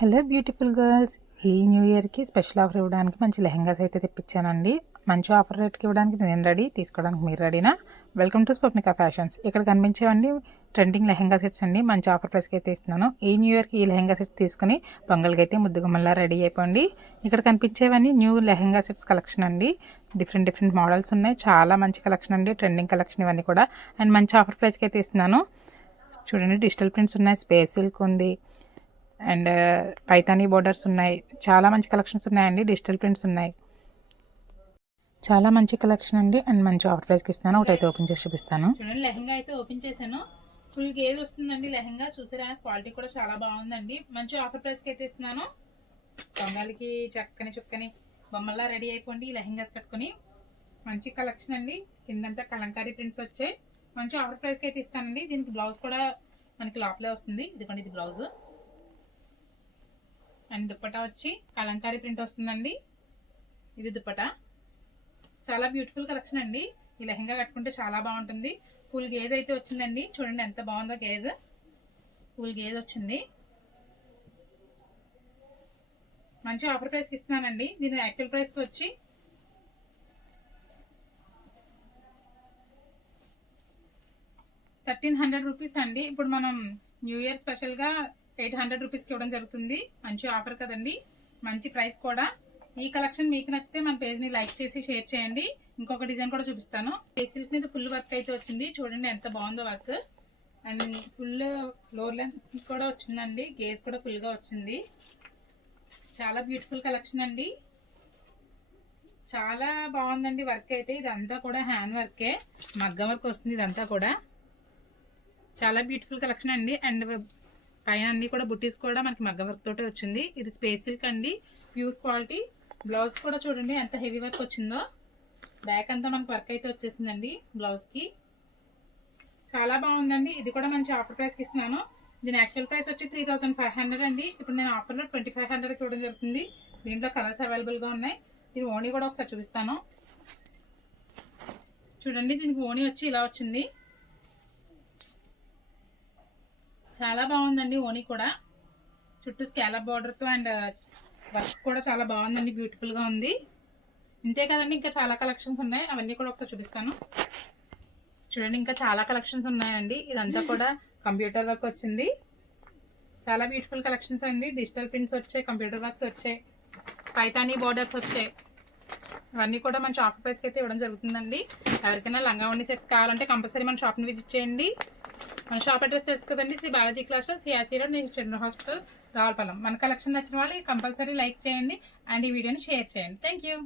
Hello beautiful girls, ఈ new ఇయర్కి special offer ఇవ్వడానికి మంచి లెహెంగాస్ అయితే తెప్పించానండి. మంచి ఆఫర్ రేట్కి ఇవ్వడానికి నేను రెడీ, తీసుకోవడానికి మీరు రెడీనా? Welcome to Swapnika fashions. ఇక్కడ కనిపించేవండి ట్రెండింగ్ లెహెంగా సెట్స్ అండి. మంచి ఆఫర్ ప్రైస్కి అయితే ఇస్తున్నాను. ఈ న్యూ ఇయర్కి ఈ లెహెంగా సెట్ తీసుకుని పొంగల్కి అయితే ముద్దుగా మళ్ళీ రెడీ అయిపోండి. ఇక్కడ కనిపించేవన్నీ న్యూ లెహెంగా సెట్స్ కలెక్షన్ అండి. డిఫరెంట్ మోడల్స్ ఉన్నాయి. చాలా మంచి కలెక్షన్ అండి, ట్రెండింగ్ కలెక్షన్ ఇవన్నీ కూడా. అండ్ మంచి ఆఫర్ ప్రైస్కి అయితే ఇస్తున్నాను. చూడండి, డిజిటల్ ప్రింట్స్ ఉన్నాయి, స్పేస్ సిల్క్ ఉంది, అండ్ పైతానీ బోర్డర్స్ ఉన్నాయి. చాలా మంచి కలెక్షన్స్ ఉన్నాయండి. డిజిటల్ ప్రింట్స్ ఉన్నాయి. చాలా మంచి కలెక్షన్ అండి. అండ్ మంచి ఆఫర్ ప్రైస్కి ఇస్తాను. ఒకటైతే ఓపెన్ చేసి చూపిస్తాను. చూడండి, లెహంగా అయితే ఓపెన్ చేశాను. ఫుల్ గేజ్ వస్తుందండి లెహంగా. చూసారా, క్వాలిటీ కూడా చాలా బాగుందండి. మంచి ఆఫర్ ప్రైస్కి అయితే ఇస్తున్నాను. పొంగల్కి చక్కని బొమ్మల్లా రెడీ అయిపోండి ఈ లెహంగాస్ కట్టుకొని. మంచి కలెక్షన్ అండి. కిందంతా కలంకారీ ప్రింట్స్ వచ్చాయి. మంచి ఆఫర్ ప్రైస్కి అయితే ఇస్తానండి. దీనికి బ్లౌజ్ కూడా మనకి లోపలే వస్తుంది. ఇదిగోండి, ఇది బ్లౌజ్. అండ్ దుప్పటా వచ్చి కలంకారీ ప్రింట్ వస్తుందండి. ఇది దుప్పటా. చాలా బ్యూటిఫుల్ కలెక్షన్ అండి. ఈ లెహంగా కట్టుకుంటే చాలా బాగుంటుంది. ఫుల్ గేజ్ అయితే వచ్చిందండి. చూడండి ఎంత బాగుందో గేజ్. ఫుల్ గేజ్ వచ్చింది. మంచి ఆఫర్ ప్రైస్కి ఇస్తున్నానండి. దీని యాక్చువల్ ప్రైస్కి వచ్చి 1300 రూపీస్ అండి. ఇప్పుడు మనం న్యూ ఇయర్ స్పెషల్గా 800 రూపీస్కి ఇవ్వడం జరుగుతుంది. మంచి ఆఫర్ కదండి, మంచి ప్రైస్ కూడా. ఈ కలెక్షన్ మీకు నచ్చితే మన పేజ్ని లైక్ చేసి షేర్ చేయండి. ఇంకొక డిజైన్ కూడా చూపిస్తాను. ఫేస్ సిల్క్ మీద ఫుల్ వర్క్ అయితే వచ్చింది. చూడండి ఎంత బాగుందో work. And full lower length కూడా వచ్చిందండి. గేజ్ కూడా ఫుల్గా వచ్చింది. చాలా బ్యూటిఫుల్ కలెక్షన్ అండి. చాలా బాగుందండి వర్క్ అయితే. ఇదంతా కూడా హ్యాండ్ వర్కే, మగ్గం వర్క్ వస్తుంది ఇదంతా కూడా. చాలా బ్యూటిఫుల్ కలెక్షన్ అండి. అండ్ పైన అన్ని కూడా బుట్టీస్ కూడా మనకి మగ్గ వర్క్ తోటే వచ్చింది. ఇది స్పేస్ సిల్క్ అండి, ప్యూర్ క్వాలిటీ. బ్లౌజ్ కూడా చూడండి ఎంత హెవీ వర్క్ వచ్చిందో. బ్యాక్ అంతా మనకి వర్క్ అయితే వచ్చేసిందండి బ్లౌజ్కి. చాలా బాగుందండి. ఇది కూడా మంచి ఆఫర్ ప్రైస్కి ఇస్తున్నాను. దీని యాక్చువల్ ప్రైస్ వచ్చి 3500 అండి. ఇప్పుడు నేను ఆఫర్లో 2500కి ఇవ్వడం జరుగుతుంది. దీంట్లో కలర్స్ అవైలబుల్గా ఉన్నాయి. దీని ఓణీ కూడా ఒకసారి చూపిస్తాను. చూడండి, దీనికి ఓణీ వచ్చి ఇలా వచ్చింది. చాలా బాగుందండి ఓణీ కూడా. చుట్టూ స్కాలప్ బార్డర్తో అండ్ వర్క్ కూడా చాలా బాగుందండి, బ్యూటిఫుల్గా ఉంది. ఇంతే కదండి, ఇంకా చాలా కలెక్షన్స్ ఉన్నాయి. అవన్నీ కూడా ఒకసారి చూపిస్తాను. చూడండి, ఇంకా చాలా కలెక్షన్స్ ఉన్నాయండి. ఇదంతా కూడా కంప్యూటర్ వర్క్ వచ్చింది. చాలా బ్యూటిఫుల్ కలెక్షన్స్ అండి. డిజిటల్ ప్రింట్స్ వచ్చాయి, కంప్యూటర్ వర్క్స్ వచ్చాయి, పైతానీ బార్డర్స్ వచ్చాయి. ఇవన్నీ కూడా మంచి ఆఫర్ ప్రైస్కి అయితే ఇవ్వడం జరుగుతుందండి. ఎవరికైనా లంగా ఓణీ సెట్స్ కావాలంటే కంపల్సరీ మన షాప్ని విజిట్ చేయండి. మన షాప్ అడ్రస్ తెలుసు కదండి, Sri Balaji class, CRC road, Chandra hospital, Ravulapalem. మన కలెక్షన్ నచ్చిన వాళ్ళు కంపల్సరీ లైక్ చేయండి అండ్ ఈ వీడియోని షేర్ చేయండి. Thank you.